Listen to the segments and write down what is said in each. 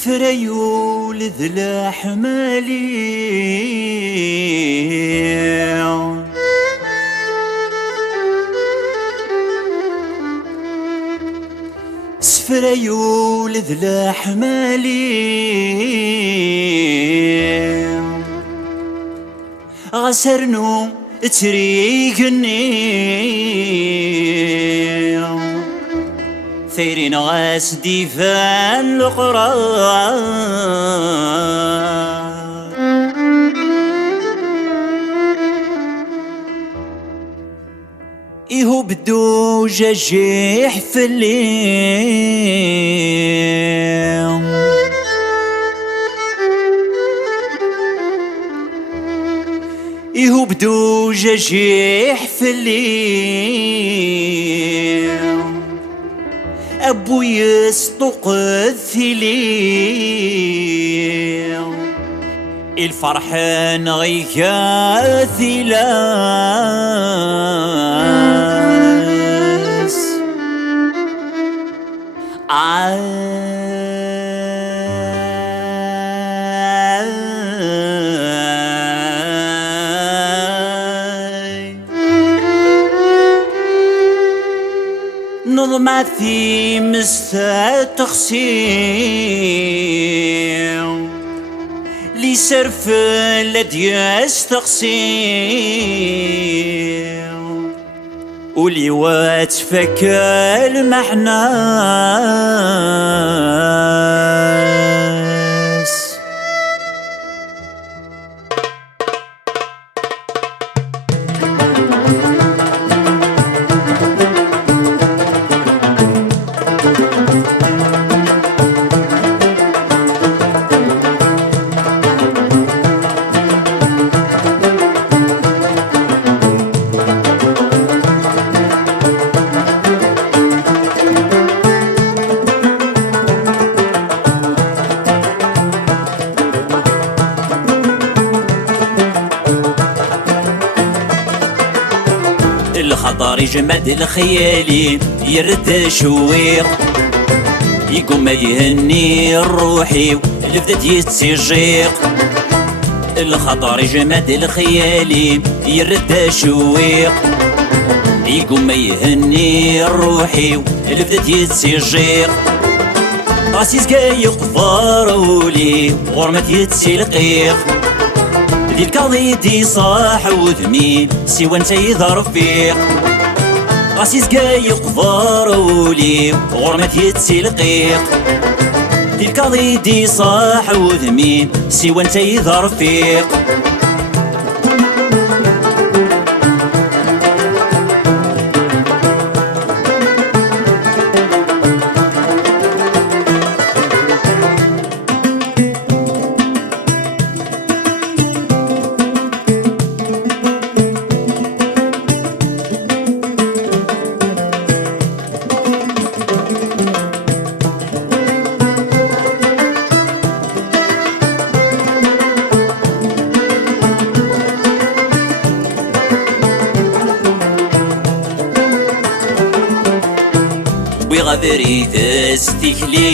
سفريو لذلا حمالي سفريو لذلا حمالي غسرنو تريقني ثيرين غاس ديفان القرى إيهو بدو جاجيح في الليل إيهو بدو جاجيح في الليل أبو يصدق الثليل الفرحان غياثي لاس نظمة في مستقسيم لي سرف الذي يستقسيم ولي واتفك المحناس الخطر يجمد الخيالي يرد شويق يقوم يهني روحي لفدت يتسجيق الخطر يجمد الخيالي يرد شويق يقوم يهني روحي لفدت يتسجيق راسي سقايق فارولي غرمت يتسلقيق دي القضية صاح وذميل سوى انت يظهر فيق غاسي سقايق ضارولي غرمت يتسلقيق دي القضية صاح وذميل سوى انت يظهر فيق وغفري تستكلي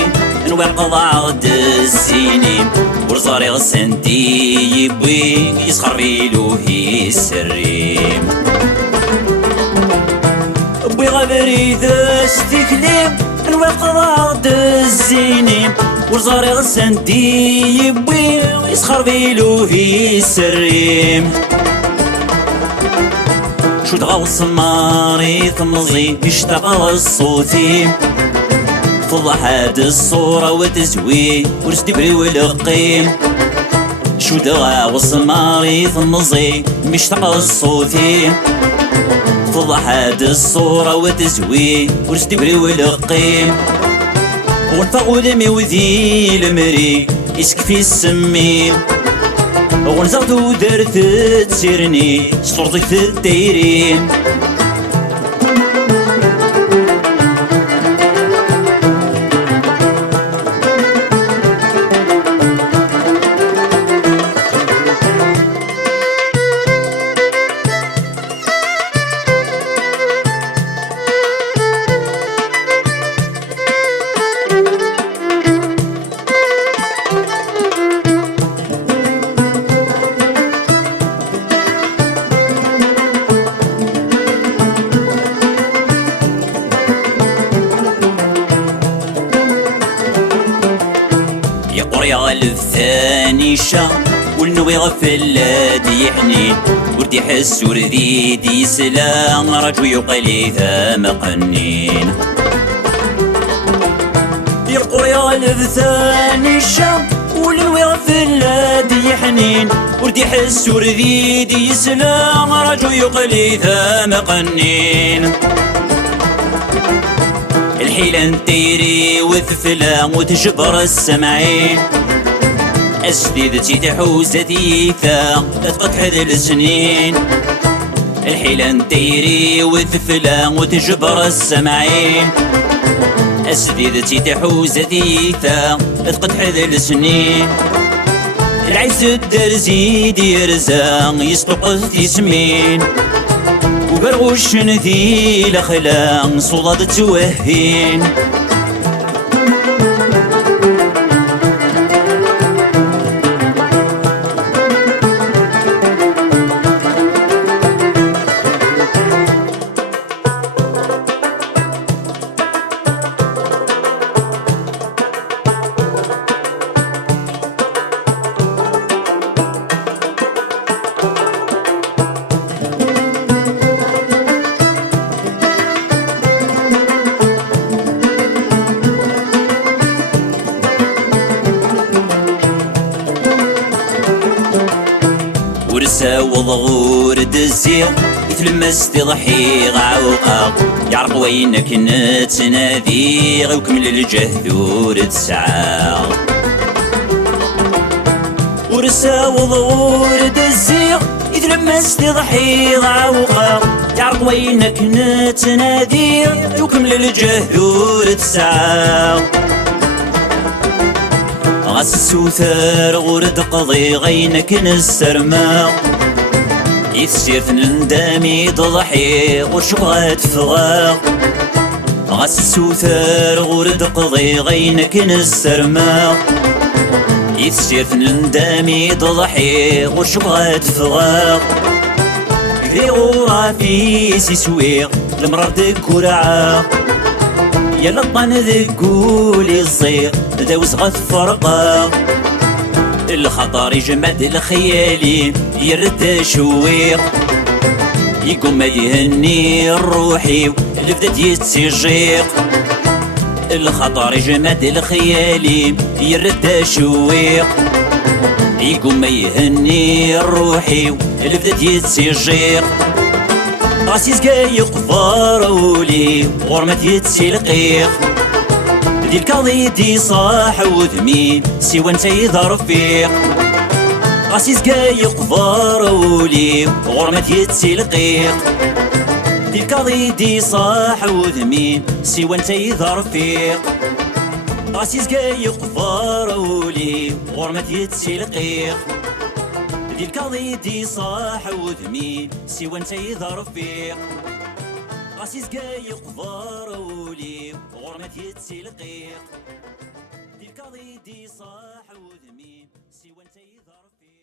نوي القضاء السنين ورزاري غسنتي يبوي يسخر بيلوهي السريم وغفري تستكلي نوي القضاء السنين ورزاري غسنتي يبوي يسخر بيلوهي السريم شو تغوص ماري ثمزي يشتاق الصوتي فضح هاد الصورة وتزوي ورسدي بري ولقيم شو تغوص ماري ثمزي مشتاق الصوتي فضح هاد الصورة وتزوي ورسدي بري ولقيم ونفق ودمي وذي المري يسكفي السميم ونزغت ودرت تسيرني سطرتك الدايرين على ثاني شا والنوي غفلاد يحنين وردي حس وردي دي سلام رجو يقلي ذا مقنين يرقر يغلب ثاني شا والنوي غفلاد يحنين وردي حس وردي دي سلام رجو يقلي ذا مقنين الحيلة نتيري وثفلا وتجبر السمعين أسديدتي تحوز ديثا تقطح ذي السنين الحيلة نتيري وثفلا وتجبر السمعين أسديدتي تحوز ديثا تقطح ذي السنين العيس الدرزي ديرزا يسبق يسمين وبرغوش ذي الأخلاق صولاد توهين ورسا وضغور دزيغ يتلمس تضحي غعوقا يعرف وينك نتنادي وكمل الجهد ورتسعى ورسا وضغور دزيغ يتلمس تضحي غعوقا يعرف وينك نتنادي وكمل الجهد ورتسعى غاس السوثار غورد قضي غينك نسرما يتسير ندامي ضحي وشبغات فغاق غاس السوثار غورد قضي غينك نسرما يتسير ندامي ضحي وشبغات فغاق ذي غورا في سيسويق المرار دكورعا يلا طان ذكولي الصيغ داوز غتفرقا الخطر يجمد الخيالي يرد شويق يقوم يهني الروحي اللي بدات يتسجيق الخطر يجمد الخيالي يرد شويق يقوم يهني الروحي اللي بدات يتسجيق راسيس كاي قفارولي غرمت يتسلقيق دي الكاضي دي صاح وذمين سوى انت يظهر فيق راسيس كاي قفارولي غرمت يتسلقيق دي الكاضي دي صاح وذمين سوى انت يظهر فيق راسيس كاي قفارولي غرمت يتسلقيق دي الكاضي دي صاح وذمين سوى انت يظهر فيق راسيس كاي قفارولي غرمت يتسلقيق دي الكاضي دي صاح وذمين سوى انت يظهر فيق